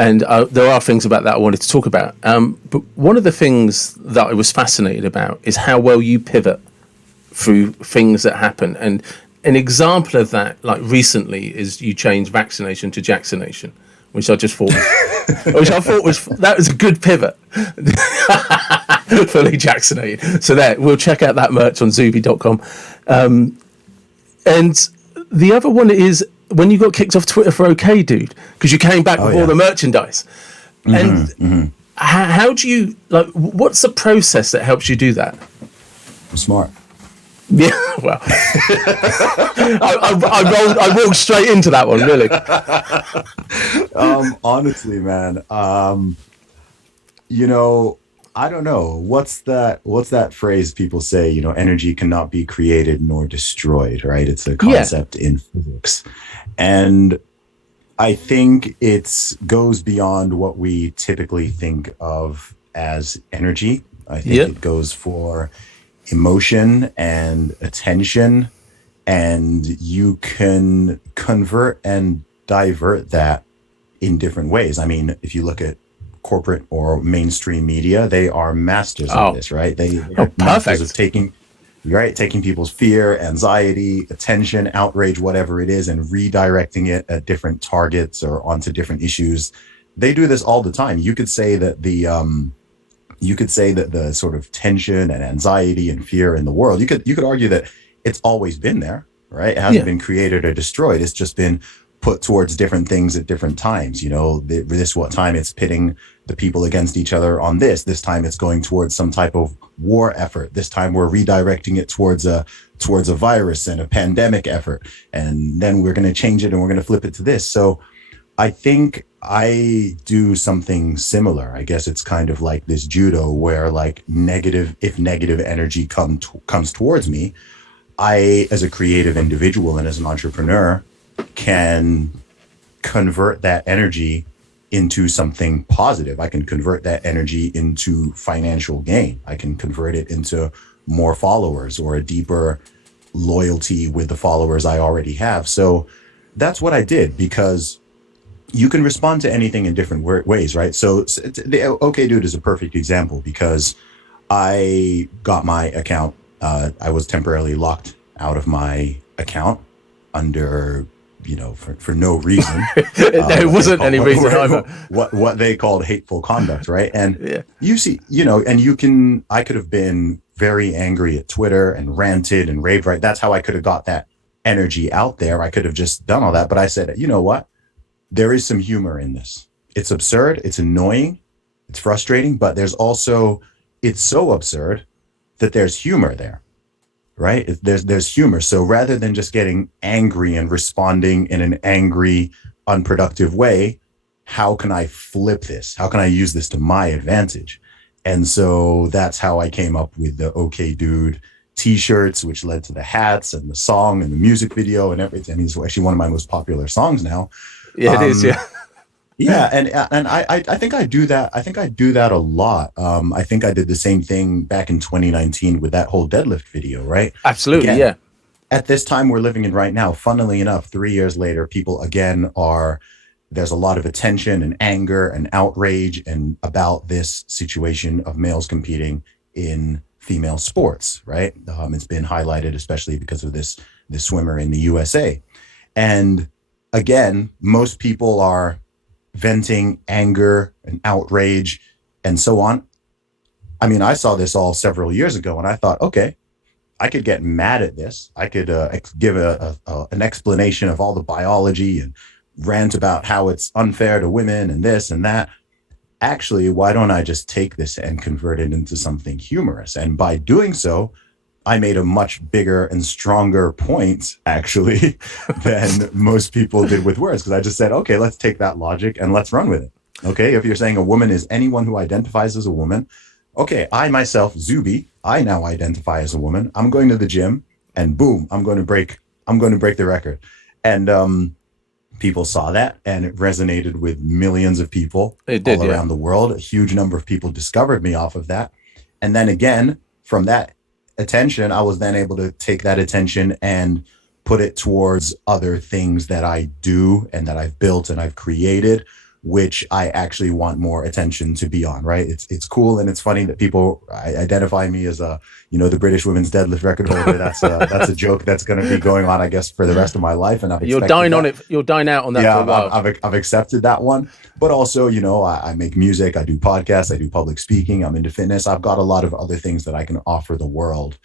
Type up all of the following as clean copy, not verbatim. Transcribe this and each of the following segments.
And there are things about that I wanted to talk about. But one of the things that I was fascinated about is how well you pivot through things that happen. And an example of that, like recently, is you changed vaccination to jaccination, which I just thought, that was a good pivot. Fully jacksinated. So there, we'll check out that merch on Zuby.com. And the other one is when you got kicked off Twitter for OK Dude, because you came back with all the merchandise. And how do you, like, what's the process that helps you do that? I'm smart. Yeah, well, I walked straight into that one, really. Honestly, man, you know, I don't know. What's that phrase people say, you know, energy cannot be created nor destroyed, right? It's a concept in physics. And I think it goes beyond what we typically think of as energy. I think it goes for emotion and attention, and you can convert and divert that in different ways. I mean, if you look at corporate or mainstream media, they are masters of this, right? They are masters of taking people's fear, anxiety, attention, outrage, whatever it is, and redirecting it at different targets or onto different issues. They do this all the time. You could say that the sort of tension and anxiety and fear in the world, you could argue that it's always been there, right? It hasn't been created or destroyed. It's just been put towards different things at different times. You know, what time it's pitting the people against each other on this time it's going towards some type of war effort. This time we're redirecting it towards a virus and a pandemic effort. And then we're going to change it and we're going to flip it to this. So I think I do something similar. I guess it's kind of like this judo where, like, if negative energy comes towards me, I, as a creative individual and as an entrepreneur, can convert that energy into something positive. I can convert that energy into financial gain. I can convert it into more followers or a deeper loyalty with the followers I already have. So that's what I did, because you can respond to anything in different ways, right? So the OK Dude is a perfect example, because I got my account. I was temporarily locked out of my account under, you know, for no reason. There wasn't any reason either. What they called hateful conduct, right? And you see, you know, and I could have been very angry at Twitter and ranted and raved, right? That's how I could have got that energy out there. I could have just done all that. But I said, you know what? There is some humor in this. It's absurd. It's annoying. It's frustrating. But it's so absurd that there's humor there, right? There's humor. So rather than just getting angry and responding in an angry, unproductive way, how can I flip this? How can I use this to my advantage? And so that's how I came up with the OK Dude t-shirts, which led to the hats and the song and the music video and everything. I mean, it's actually one of my most popular songs now. Yeah, it is. Yeah. Yeah. And I think I do that. I think I do that a lot. I think I did the same thing back in 2019 with that whole deadlift video, right? Absolutely. Again, yeah. At this time we're living in right now, funnily enough, 3 years later, people again there's a lot of attention and anger and outrage and about this situation of males competing in female sports, right? It's been highlighted, especially because of this swimmer in the USA. And again, most people are venting anger and outrage and so on. I mean, I saw this all several years ago and I thought, okay, I could get mad at this. I could give an explanation of all the biology and rant about how it's unfair to women and this and that. Actually, why don't I just take this and convert it into something humorous? And by doing so, I made a much bigger and stronger point, actually, than most people did with words. Because I just said, okay, let's take that logic and let's run with it. Okay, if you're saying a woman is anyone who identifies as a woman, okay, I myself, Zuby, I now identify as a woman. I'm going to the gym and boom, I'm going to break the record. And people saw that and it resonated with millions of people all around the world. A huge number of people discovered me off of that. And then again, from that attention, I was then able to take that attention and put it towards other things that I do and that I've built and I've created, which I actually want more attention to be on, right? It's cool and it's funny that people identify me as the British women's deadlift record holder. That's a joke that's going to be going on, I guess, for the rest of my life, and I've You'll expected dine on that. it. You'll dine out on that for Yeah, a while. I've accepted that one. But also, I make music, I do podcasts, I do public speaking, I'm into fitness. I've got a lot of other things that I can offer the world.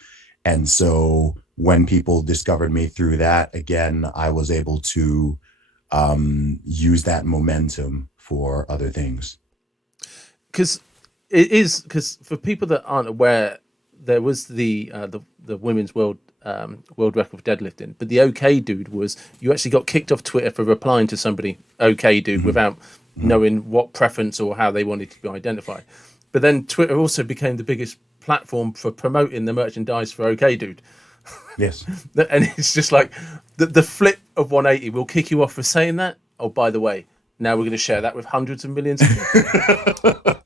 And so when people discovered me through that, again, I was able to use that momentum for other things. Because for people that aren't aware, there was the women's world record for deadlifting, but the OK Dude was, you actually got kicked off Twitter for replying to somebody OK Dude without knowing what preference or how they wanted to be identified. But then Twitter also became the biggest platform for promoting the merchandise for OK Dude. Yes. And it's just like the flip of 180 will kick you off for saying that. Oh, by the way, now we're going to share that with hundreds of millions of people.